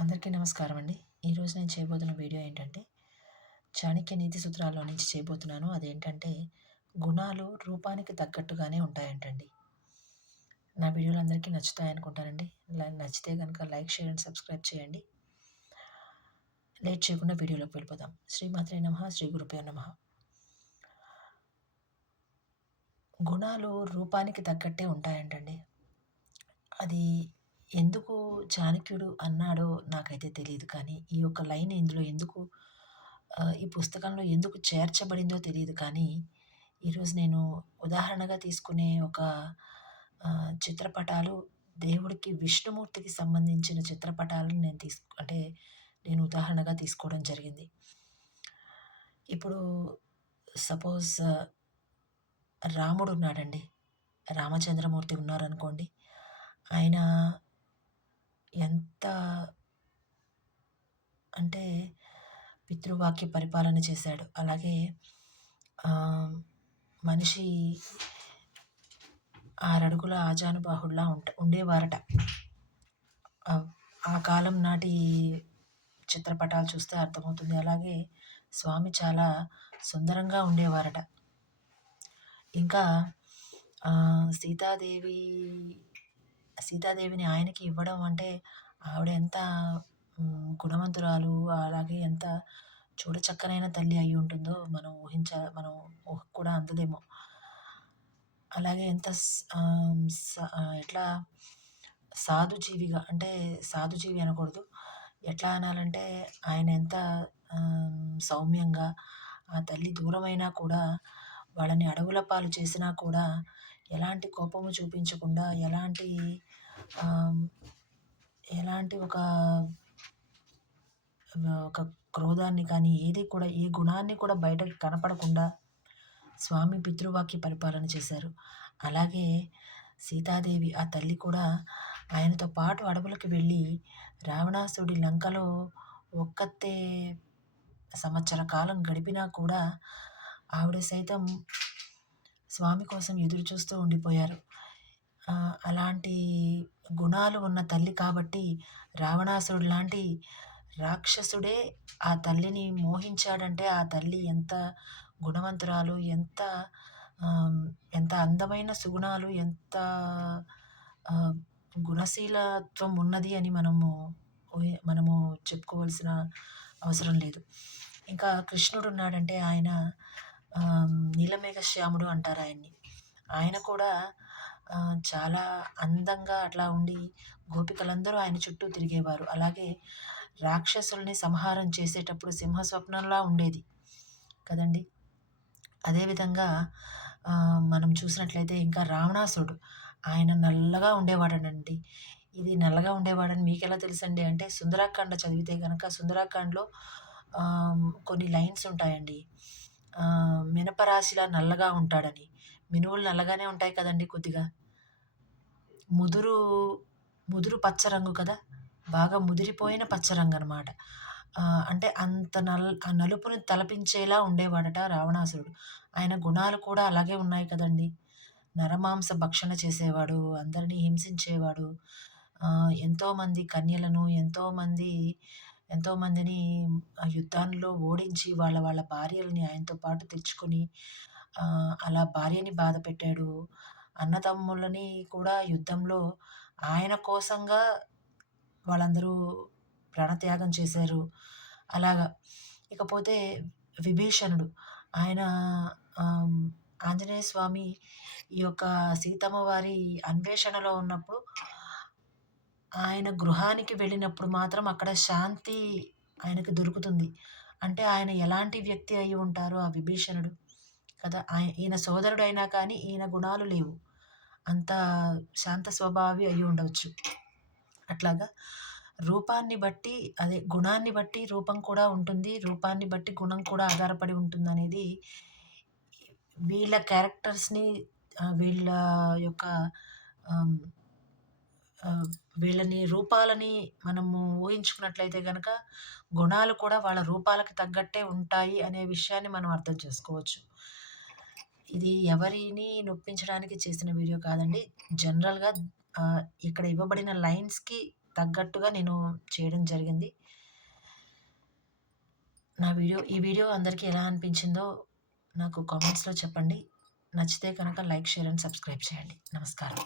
అందరికీ నమస్కారం అండి. ఈరోజు నేను చేయబోతున్న వీడియో ఏంటంటే, చాణక్య నీతి సూత్రాల్లో నుంచి చేయబోతున్నాను. అదేంటంటే, గుణాలు రూపానికి తగ్గట్టుగానే ఉంటాయంటండి. నా వీడియోలు అందరికీ నచ్చుతాయనుకుంటానండి. నచ్చితే గనుక లైక్, షేర్ అండ్ సబ్స్క్రైబ్ చేయండి. లేట్ చేయకుండా వీడియోలోకి వెళ్ళిపోదాం. శ్రీమాత్రే నమః, శ్రీ గురుభ్యో నమః. గుణాలు రూపానికి తగ్గట్టే ఉంటాయంటండి. అది ఎందుకు చాణక్యుడు అన్నాడో నాకైతే తెలీదు కానీ, ఈ యొక్క లైన్ ఇందులో ఎందుకు ఈ పుస్తకంలో ఎందుకు చేర్చబడిందో తెలీదు కానీ, ఈరోజు నేను ఉదాహరణగా తీసుకునే ఒక చిత్రపటాలు దేవుడికి విష్ణుమూర్తికి సంబంధించిన చిత్రపటాలను నేను ఉదాహరణగా తీసుకోవడం జరిగింది. ఇప్పుడు సపోజ్ రాముడున్నాడండి. రామచంద్రమూర్తి ఉన్నారనుకోండి. ఆయన ఎంత అంటే పితృవాక్య పరిపాలన చేశాడు. అలాగే మనిషి 6 అడుగుల ఆజానుబాహుడులా ఉండేవారట. ఆ కాలం నాటి చిత్రపటాలు చూస్తే అర్థమవుతుంది. అలాగే స్వామి చాలా సుందరంగా ఉండేవారట. ఇంకా సీతాదేవిని ఆయనకి ఇవ్వడం అంటే ఆవిడ ఎంత గుణవంతురాలు, అలాగే ఎంత చూడచక్కనైన తల్లి అయి ఉంటుందో మనం ఊహకు కూడా అందదేమో. అలాగే ఎంత ఎట్లా సాధుజీవిగా, అంటే సాధుజీవి అనకూడదు, ఎట్లా అనాలంటే ఆయన ఎంత సౌమ్యంగా, ఆ తల్లి దూరమైనా కూడా వాళ్ళని అడవుల పాలు చేసినా కూడా ఎలాంటి కోపము చూపించకుండా, ఎలాంటి ఒక క్రోధాన్ని కానీ ఏ గుణాన్ని కూడా బయటకి కనపడకుండా స్వామి పితృవాక్య పరిపాలన చేశారు. అలాగే సీతాదేవి ఆ తల్లి కూడా ఆయనతో పాటు అడవులకు వెళ్ళి రావణాసుడి లంకలో ఒక్కతే సంవత్సర కాలం గడిపినా కూడా ఆవిడ సైతం స్వామి కోసం ఎదురు చూస్తూ ఉండిపోయారు. అలాంటి గుణాలు ఉన్న తల్లి కాబట్టి రావణాసురుడు లాంటి రాక్షసుడే ఆ తల్లిని మోహించాడంటే ఆ తల్లి ఎంత గుణవంతురాలు, ఎంత అందమైన సుగుణాలు, ఎంత గుణశీలత్వం ఉన్నది అని మనము చెప్పుకోవాల్సిన అవసరం లేదు. ఇంకా కృష్ణుడు ఉన్నాడంటే ఆయన నీలమేఘశ్యాముడు అంటారు ఆయన్ని. ఆయన కూడా చాలా అందంగా అట్లా ఉండి గోపికలందరూ ఆయన చుట్టూ తిరిగేవారు. అలాగే రాక్షసుల్ని సంహారం చేసేటప్పుడు సింహస్వప్నంలా ఉండేది కదండి. అదేవిధంగా మనం చూసినట్లయితే ఇంకా రావణాసురుడు ఆయన నల్లగా ఉండేవాడనండి. ఇది నల్లగా ఉండేవాడని మీకెలా తెలుసండి అంటే, సుందరాకాండ చదివితే గనక సుందరాకాండలో కొన్ని లైన్స్ ఉంటాయండి. మినపరాశిలా నల్లగా ఉంటాడని. మినువులు నల్లగానే ఉంటాయి కదండి కొద్దిగా. ముదురు పచ్చ రంగు కదా! బాగా ముదిరిపోయిన పచ్చ రంగనమాట. అంటే అంత ఆ నలుపుని తలపించేలా ఉండేవాడట రావణాసురుడు. ఆయన గుణాలు కూడా అలాగే ఉన్నాయి కదండీ. నరమాంస భక్షణ చేసేవాడు, అందరిని హింసించేవాడు. ఎంతోమంది కన్యలను, ఎంతోమందిని యుద్ధాల్లో ఓడించి వాళ్ళ భార్యలని ఆయనతో పాటు తెచ్చుకొని అలా భార్యని బాధపెట్టాడు. అన్నదమ్ములని కూడా యుద్ధంలో ఆయన కోసంగా వాళ్ళందరూ ప్రాణత్యాగం చేశారు. అలాగా. ఇకపోతే విభీషణుడు. ఆయన ఆంజనేయ స్వామి ఈ యొక్క సీతమ్మ వారి అన్వేషణలో ఉన్నప్పుడు ఆయన గృహానికి వెళ్ళినప్పుడు మాత్రం అక్కడ శాంతి ఆయనకు దొరుకుతుంది. అంటే ఆయన ఎలాంటి వ్యక్తి అయి ఉంటారో ఆ విభీషణుడు కదా! ఈయన సోదరుడైనా కానీ ఈయన గుణాలు లేవు. అంత శాంత స్వభావి అయి ఉండవచ్చు. అట్లాగా రూపాన్ని బట్టి, అదే గుణాన్ని బట్టి రూపం కూడా ఉంటుంది. రూపాన్ని బట్టి గుణం కూడా ఆధారపడి ఉంటుందనేది వీళ్ళ క్యారెక్టర్స్‌ని వీళ్ళ యొక్క వీళ్ళని రూపాలని మనము ఊహించుకున్నట్లయితే గనక గుణాలు కూడా వాళ్ళ రూపాలకి తగ్గట్టే ఉంటాయి అనే విషయాన్ని మనం అర్థం చేసుకోవచ్చు. ఇది ఎవరిని నొప్పించడానికి చేసిన వీడియో కాదండి. జనరల్‌గా ఇక్కడ ఇవ్వబడిన లైన్స్‌కి తగ్గట్టుగా నేను చేయడం జరిగింది. ఈ వీడియో అందరికీ ఎలా అనిపించిందో నాకు కామెంట్స్‌లో చెప్పండి. నచ్చితే కనుక లైక్, షేర్ అండ్ సబ్స్క్రైబ్ చేయండి. నమస్కారం.